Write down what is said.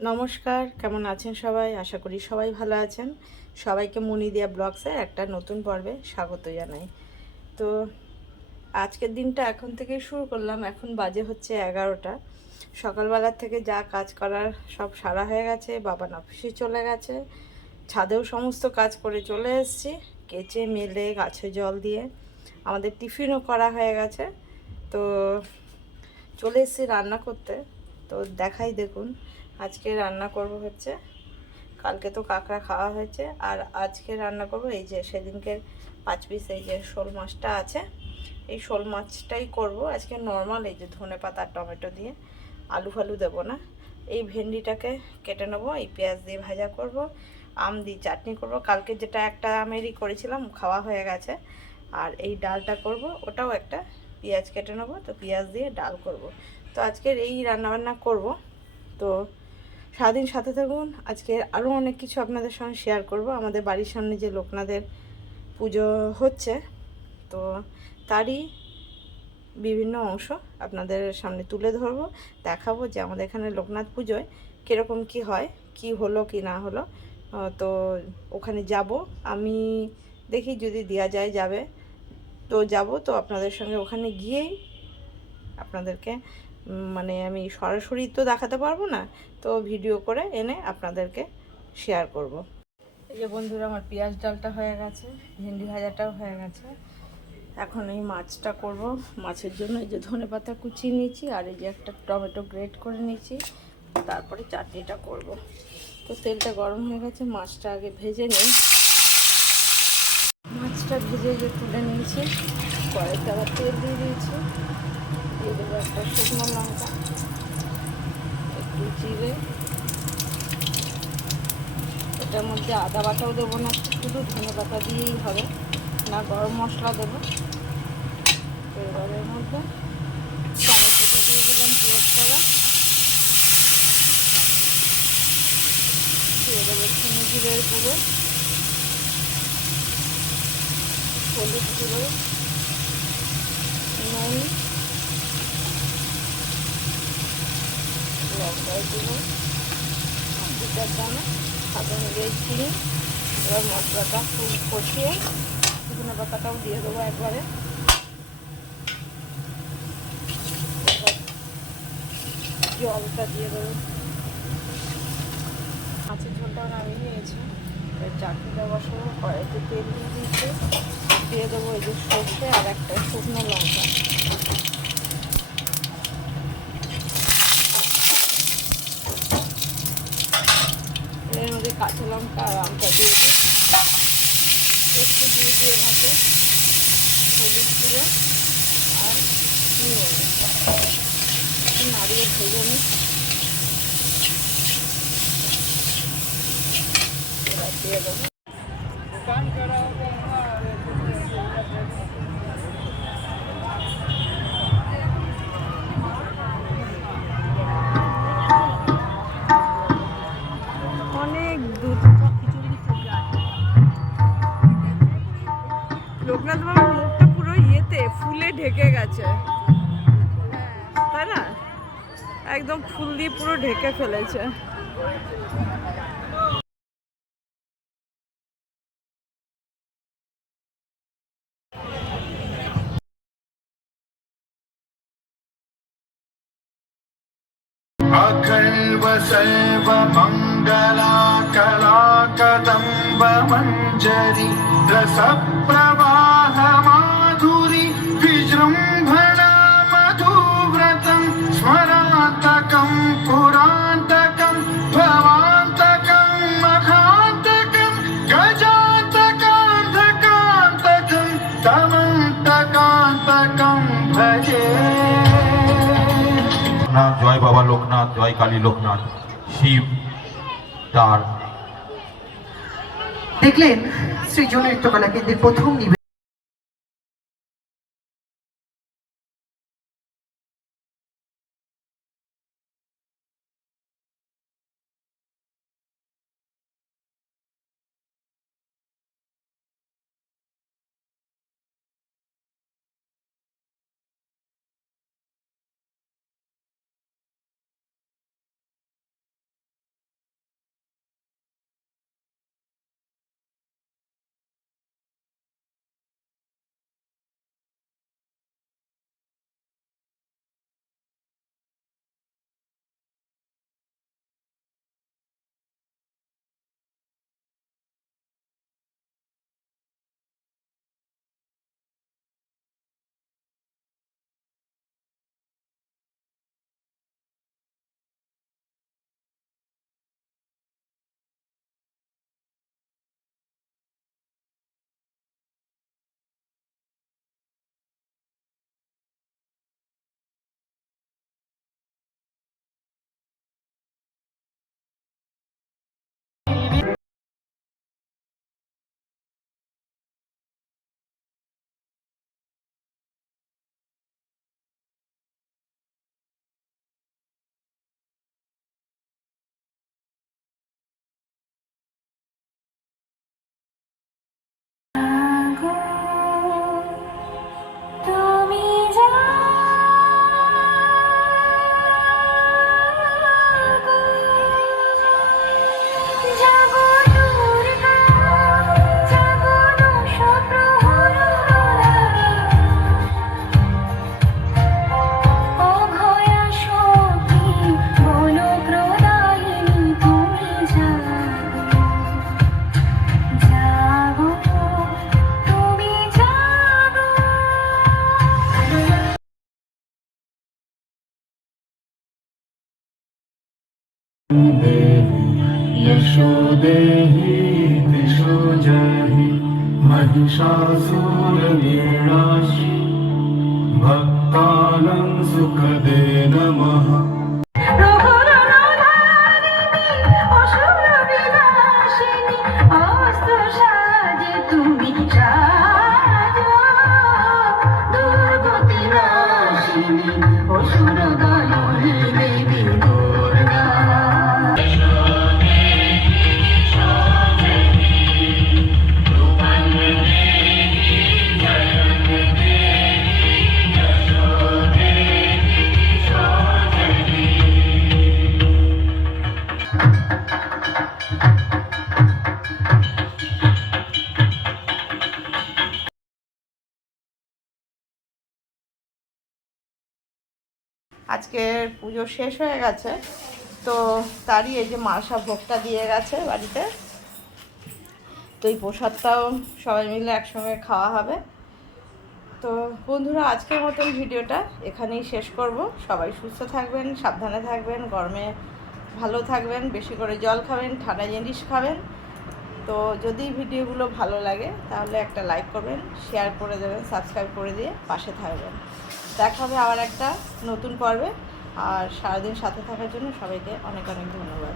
নমস্কার, কেমন আছেন সবাই? আশা করি সবাই ভালো আছেন। সবাইকে মনিদিয়া ব্লগসের একটা নতুন পর্বে স্বাগত জানাই। তো আজকের দিনটা এখন থেকে শুরু করলাম। এখন বাজে হচ্ছে 11টা। সকালবেলা থেকে যা কাজ করার সব সারা হয়ে গেছে। বাবা অফিসে চলে গেছে। ছাদেও সমস্ত কাজ করে চলে এসেছি, কেচে মেলে গাছে জল দিয়ে। আমাদের টিফিনও করা হয়ে গেছে। তো চলে এসেছি রান্না করতে। তো দেখাই, দেখুন আজকে রান্না করব হচ্ছে, কালকে তো কাঁকড়া খাওয়া হয়েছে, আর আজকে রান্না করব এই যে সেদিনকের 5 পিস এই যে শোল মাছটা আছে, এই শোল মাছটাই করব আজকে নর্মাল। এই যে ধনে পাতা আর টমেটো দিয়ে, আলু ফালু দেবো না। এই ভেন্ডিটাকে কেটে নেবো, এই পেঁয়াজ দিয়ে ভাজা করব, আম দিয়ে চাটনি করব। কালকে যেটা একটা আমেরই করেছিলাম, খাওয়া হয়ে গেছে। আর এই ডালটা করব, ওটাও একটা পেঁয়াজ কেটে নেবো, তো পেঁয়াজ দিয়ে ডাল করব। তো আজকের এই রান্নাবান্না করব। তো সারাদিন সাথে থাকুন। আজকে আরও অনেক কিছু আপনাদের সঙ্গে শেয়ার করব। আমাদের বাড়ির সামনে যে লোকনাথের পুজো হচ্ছে, তো তারই বিভিন্ন অংশ আপনাদের সামনে তুলে ধরবো, দেখাবো যে আমাদের এখানে লোকনাথ পুজোয় কীরকম কি হয়, কি হলো কি না হলো। তো ওখানে যাব আমি, দেখি যদি দেওয়া যায় যাবে তো যাব। তো আপনাদের সঙ্গে ওখানে গিয়েই আপনাদেরকে মানে আমি সরাসরি তো দেখাতে পারবো না, তো ভিডিও করে এনে আপনাদেরকে শেয়ার করব। এই যে বন্ধুরা, আমার পেঁয়াজ ডালটা হয়ে গেছে, ভেন্ডি ভাজাটাও হয়ে গেছে। এখন এই মাছটা করব। মাছের জন্য এই যে ধনে পাতা কুচিয়ে নিয়েছি, আর এই যে একটা টমেটো গ্রেট করে নিয়েছি, তারপরে চাটনিটা করব। তো তেলটা গরম হয়ে গেছে, মাছটা আগে ভেজে নিই। মাছটা ভেজে যে তুলে নিয়েছি, কড়াইতে আবার তেল দিয়ে দিয়েছি, দিয়ে দেবো একটা শুকনো লঙ্কা, একটু জিরে, এটার মধ্যে আদা বাটাও দেবো না, শুধু ধনে পাতা দিয়েই হবে, না গরম মশলা দেবো। এবারের মধ্যে টমেটোটা দিয়ে দিলাম পেঁয়াজ করা, দিয়ে দেবো ধনে জিরের গুঁড়ো, হলুদ গুঁড়ো, নুন, লঙ্কার গুঁড়ো, দুটার দানা, সাদা মিলিয়ে চিনি। এবার মশলাটা খুব কষিয়ে ধনে পাতাটাও দিয়ে দেবো একবারে। জলটা দিয়ে দেবো। মাছের ঝোলটাও নামিয়ে নিয়েছি। চাটনিটা বসাবো, কড়াইতে তেল দিয়ে দিয়েছি, দিয়ে দেবো এই যে সর্ষে আর একটা শুকনো লঙ্কা। এর মধ্যে কাঁচা লঙ্কা আর আমটা দিয়ে দিই, একটু দিয়ে দিয়ে মতো হলুদ গুঁড়ো আর নুন একটু নাড়িয়ে ভেজে নিই। এবার দিয়ে দেবো অনেক দুধ। লোকনাথ বাবার মুখটা পুরো ইয়েতে ফুলে ঢেকে গেছে, তাই না? একদম ফুল দিয়ে পুরো ঢেকে ফেলেছে। अखल्व सर्व मंगला कला कदम्ब मंजरी रस प्रवाह माधुरी विजृंभणा मधुव्रतं स्मरान्तकं पुरान्तकं भवान्तकं मखान्तकं गजान्तकान्तकान्तकं तमन्तकान्तकं भजे। জয় বাবা লোকনাথ, জয় কালী লোকনাথ, শিব তার। দেখলেন সৃজন নৃত্যকলা কেন্দ্রের প্রথম देहि यशो देहि दिशो जहि महिषासुरनिर्नाशि भक्तानां सुखदे नमः। আজকের পুজো শেষ হয়ে গেছে, তো তারই এই যে মাসা ভোগটা দিয়ে গেছে বাড়িতে, তো এই প্রসাদটাও সবাই মিলে একসঙ্গে খাওয়া হবে। তো বন্ধুরা, আজকের মতন ভিডিওটা এখানেই শেষ করব। সবাই সুস্থ থাকবেন, সাবধানে থাকবেন, গরমে ভালো থাকবেন, বেশি করে জল খাবেন, ঠান্ডা জিনিস খাবেন। তো যদি ভিডিওগুলো ভালো লাগে তাহলে একটা লাইক করবেন, শেয়ার করে দেবেন, সাবস্ক্রাইব করে দিয়ে পাশে থাকবেন। দেখা হবে আবার একটা নতুন পর্বে। আর সারাদিন সাথে থাকার জন্য সবাইকে অনেক অনেক ধন্যবাদ।